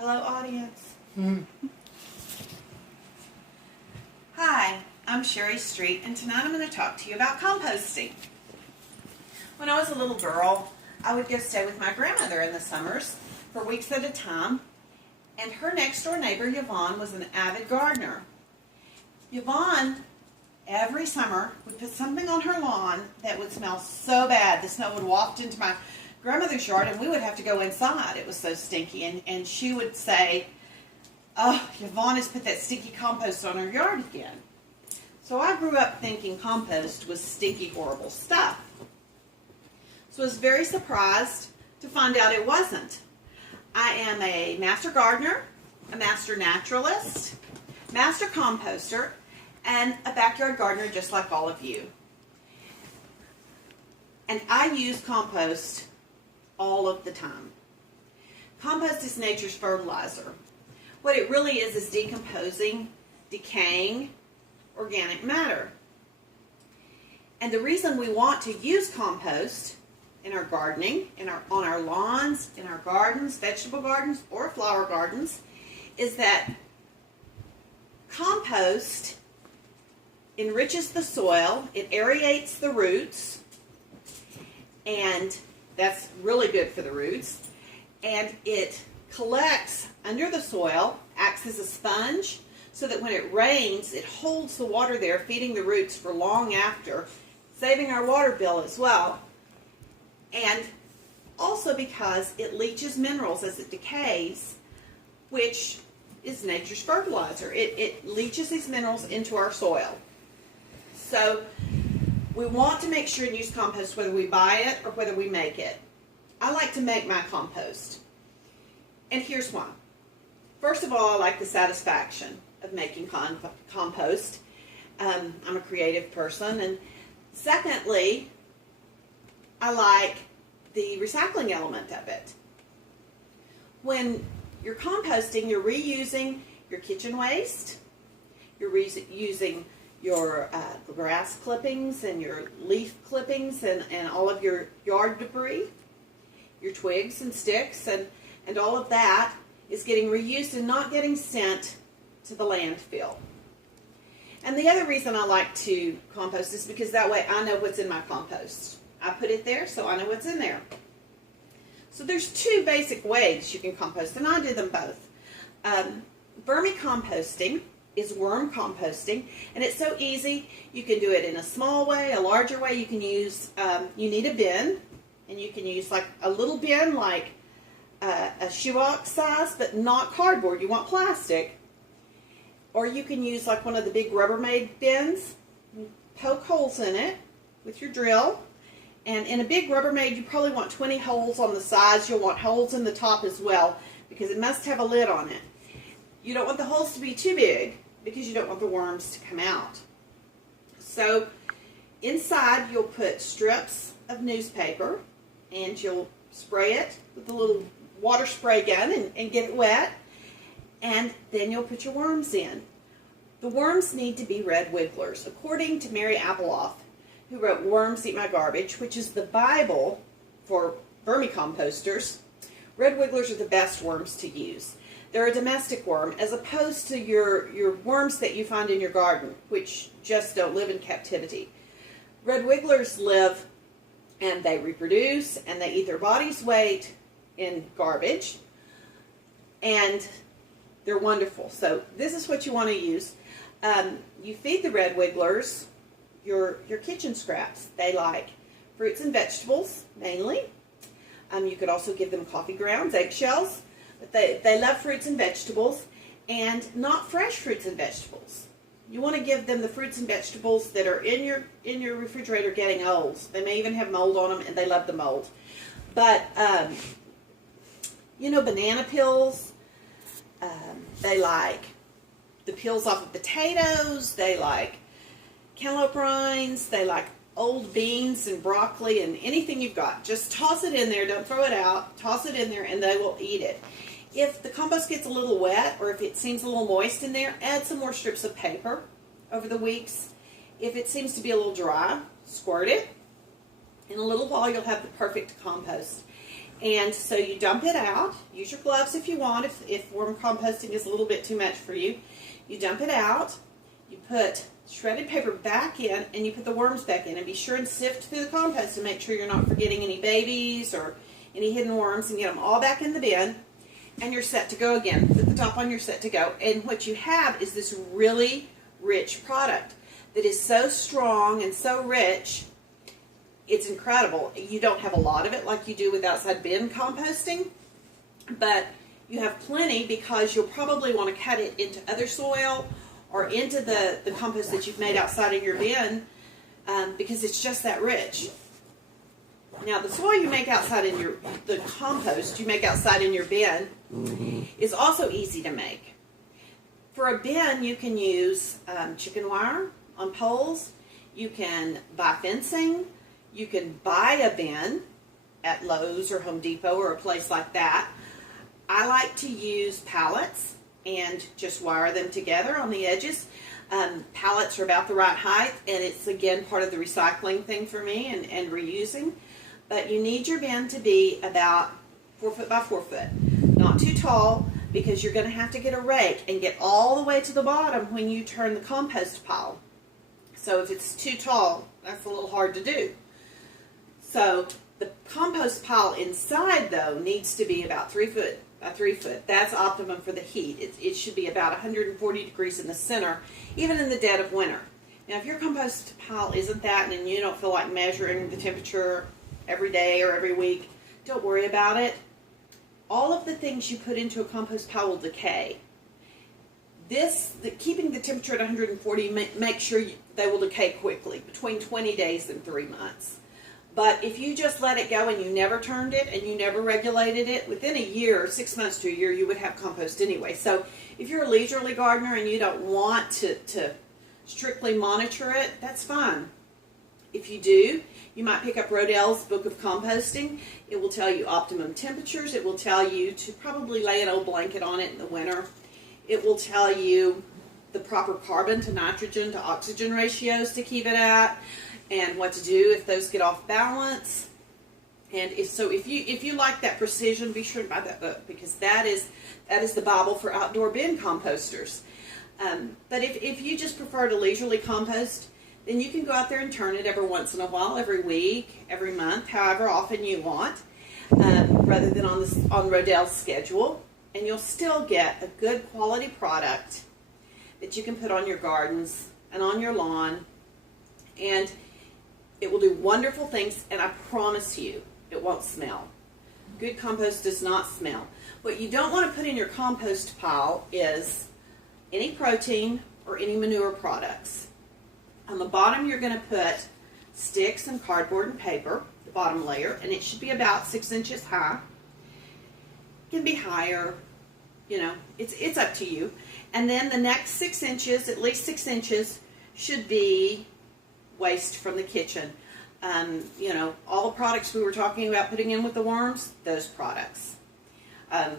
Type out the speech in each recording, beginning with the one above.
Hello, audience. Mm. Hi, I'm Sherry Street, and tonight I'm going to talk to you about composting. When I was a little girl, I would go stay with my grandmother in the summers for weeks at a time, and her next door neighbor, Yvonne, was an avid gardener. Yvonne, every summer, would put something on her lawn that would smell so bad. The smell would waft into my grandmother's yard, and we would have to go inside. It was so stinky, and she would say, "Oh, Yvonne has put that stinky compost on her yard again." So I grew up thinking compost was stinky, horrible stuff. So I was very surprised to find out it wasn't. I am a master gardener, a master naturalist, master composter, and a backyard gardener just like all of you. And I use compost all of the time. Compost is nature's fertilizer. What it really is decomposing, decaying organic matter. And the reason we want to use compost in our gardening, on our lawns, in our gardens, vegetable gardens, or flower gardens, is that compost enriches the soil, it aerates the roots, and that's really good for the roots, and it collects under the soil, acts as a sponge, so that when it rains, it holds the water there, feeding the roots for long after, saving our water bill as well. And also because it leaches minerals as it decays, which is nature's fertilizer. It leaches these minerals into our soil. So we want to make sure and use compost whether we buy it or whether we make it. I like to make my compost. And here's why. First of all, I like the satisfaction of making compost. I'm a creative person. And secondly, I like the recycling element of it. When you're composting, you're reusing your kitchen waste, you're reusing your grass clippings and your leaf clippings and all of your yard debris, your twigs and sticks, and all of that is getting reused and not getting sent to the landfill. And the other reason I like to compost is because that way I know what's in my compost. I put it there so I know what's in there. So there's two basic ways you can compost, and I do them both. Vermicomposting is worm composting, and it's so easy. You can do it in a small way, a larger way. You can use, you need a bin, and you can use like a little bin like a shoebox size, but not cardboard. You want plastic. Or you can use like one of the big Rubbermaid bins, poke holes in it with your drill. And in a big Rubbermaid, you probably want 20 holes on the sides. You'll want holes in the top as well because it must have a lid on it. You don't want the holes to be too big because you don't want the worms to come out. So inside, you'll put strips of newspaper and you'll spray it with a little water spray gun and get it wet. And then you'll put your worms in. The worms need to be red wigglers. According to Mary Appleoff, who wrote Worms Eat My Garbage, which is the Bible for vermicomposters, red wigglers are the best worms to use. They're a domestic worm as opposed to your worms that you find in your garden, which just don't live in captivity. Red wigglers live and they reproduce and they eat their body's weight in garbage, and they're wonderful. So this is what you want to use. You feed the red wigglers your kitchen scraps. They like fruits and vegetables mainly. You could also give them coffee grounds, eggshells, but they love fruits and vegetables, and not fresh fruits and vegetables. You want to give them the fruits and vegetables that are in your refrigerator getting old. They may even have mold on them, and they love the mold. But banana peels. They like the peels off of potatoes. They like cantaloupe rinds. They like old beans and broccoli and anything you've got. Just toss it in there. Don't throw it out. Toss it in there and they will eat it. If the compost gets a little wet or if it seems a little moist in there, add some more strips of paper over the weeks. If it seems to be a little dry, squirt it. In a little while you'll have the perfect compost. And so you dump it out. Use your gloves if you want, if worm composting is a little bit too much for you. You dump it out. You put shredded paper back in, and you put the worms back in. And be sure and sift through the compost to make sure you're not forgetting any babies or any hidden worms, and get them all back in the bin. And you're set to go again. Put the top on, you're set to go. And what you have is this really rich product that is so strong and so rich. It's incredible. You don't have a lot of it like you do with outside bin composting, but you have plenty because you'll probably want to cut it into other soil or into the compost that you've made outside of your bin because it's just that rich. Now, the soil you make outside in the compost you make outside in your bin is also easy to make. For a bin, you can use chicken wire on poles. You can buy fencing. You can buy a bin at Lowe's or Home Depot or a place like that. I like to use pallets and just wire them together on the edges. Pallets are about the right height, and it's, again, part of the recycling thing for me and reusing. But you need your bin to be about 4 foot by 4 foot. Not too tall, because you're going to have to get a rake and get all the way to the bottom when you turn the compost pile. So if it's too tall, that's a little hard to do. So the compost pile inside, though, needs to be about 3 foot by 3 foot. That's optimum for the heat. It should be about 140 degrees in the center, even in the dead of winter. Now, if your compost pile isn't that, and you don't feel like measuring the temperature every day or every week, don't worry about it. All of the things you put into a compost pile will decay. Keeping the temperature at 140, make sure they will decay quickly, between 20 days and 3 months. But if you just let it go and you never turned it and you never regulated it, within a year, 6 months to a year, you would have compost anyway. So if you're a leisurely gardener and you don't want to strictly monitor it, that's fine. If you do, you might pick up Rodell's Book of Composting. It will tell you optimum temperatures. It will tell you to probably lay an old blanket on it in the winter. It will tell you the proper carbon to nitrogen to oxygen ratios to keep it at, and what to do if those get off balance. And if you like that precision, be sure to buy that book, because that is the Bible for outdoor bin composters. But if you just prefer to leisurely compost, then you can go out there and turn it every once in a while, every week, every month, however often you want, rather than on Rodell's schedule. And you'll still get a good quality product that you can put on your gardens and on your lawn, and it will do wonderful things, and I promise you, it won't smell. Good compost does not smell. What you don't want to put in your compost pile is any protein or any manure products. On the bottom, you're going to put sticks and cardboard and paper, the bottom layer, and it should be about 6 inches high. It can be higher, it's up to you. And then the next 6 inches, at least 6 inches, should be waste from the kitchen. All the products we were talking about putting in with the worms, those products.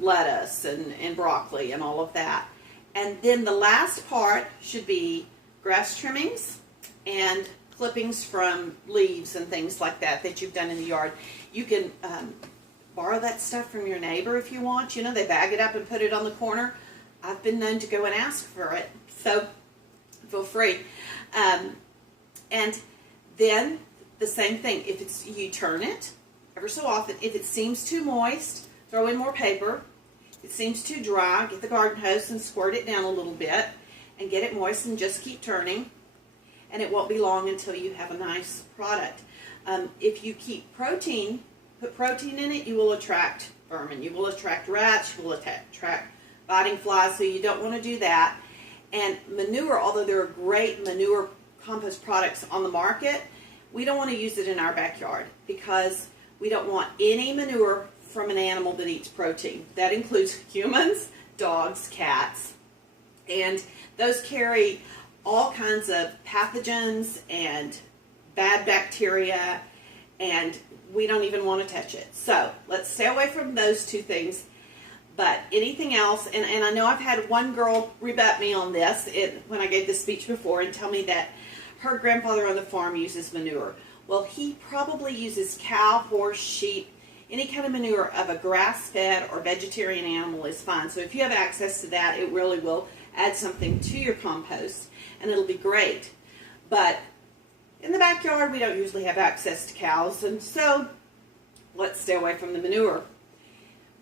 Lettuce and broccoli and all of that. And then the last part should be grass trimmings and clippings from leaves and things like that you've done in the yard. You can borrow that stuff from your neighbor if you want. They bag it up and put it on the corner. I've been known to go and ask for it, so feel free. And then the same thing. If you turn it ever so often. If it seems too moist, throw in more paper. If it seems too dry, get the garden hose and squirt it down a little bit and get it moist, and just keep turning. And it won't be long until you have a nice product. If you keep put protein in it, you will attract vermin. You will attract rats. You will attract biting flies, so you don't want to do that. And manure, although there are great manure compost products on the market, we don't want to use it in our backyard, because we don't want any manure from an animal that eats protein. That includes humans, dogs, cats, and those carry all kinds of pathogens and bad bacteria, and we don't even want to touch it. So let's stay away from those two things. But anything else, and I know I've had one girl rebut me on this when I gave this speech before, and tell me that her grandfather on the farm uses manure. Well, he probably uses cow, horse, sheep, any kind of manure of a grass-fed or vegetarian animal is fine. So if you have access to that, it really will add something to your compost, and it'll be great. But in the backyard, we don't usually have access to cows, and so let's stay away from the manure.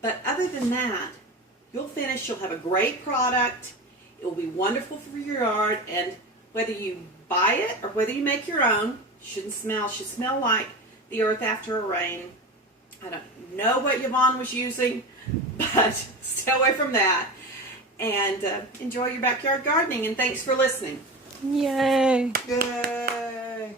But other than that, you'll finish, you'll have a great product. It will be wonderful for your yard, and whether you buy it or whether you make your own, should smell like the earth after a rain. I don't know what Yvonne was using, but stay away from that. And enjoy your backyard gardening, and thanks for listening. Yay! Yay!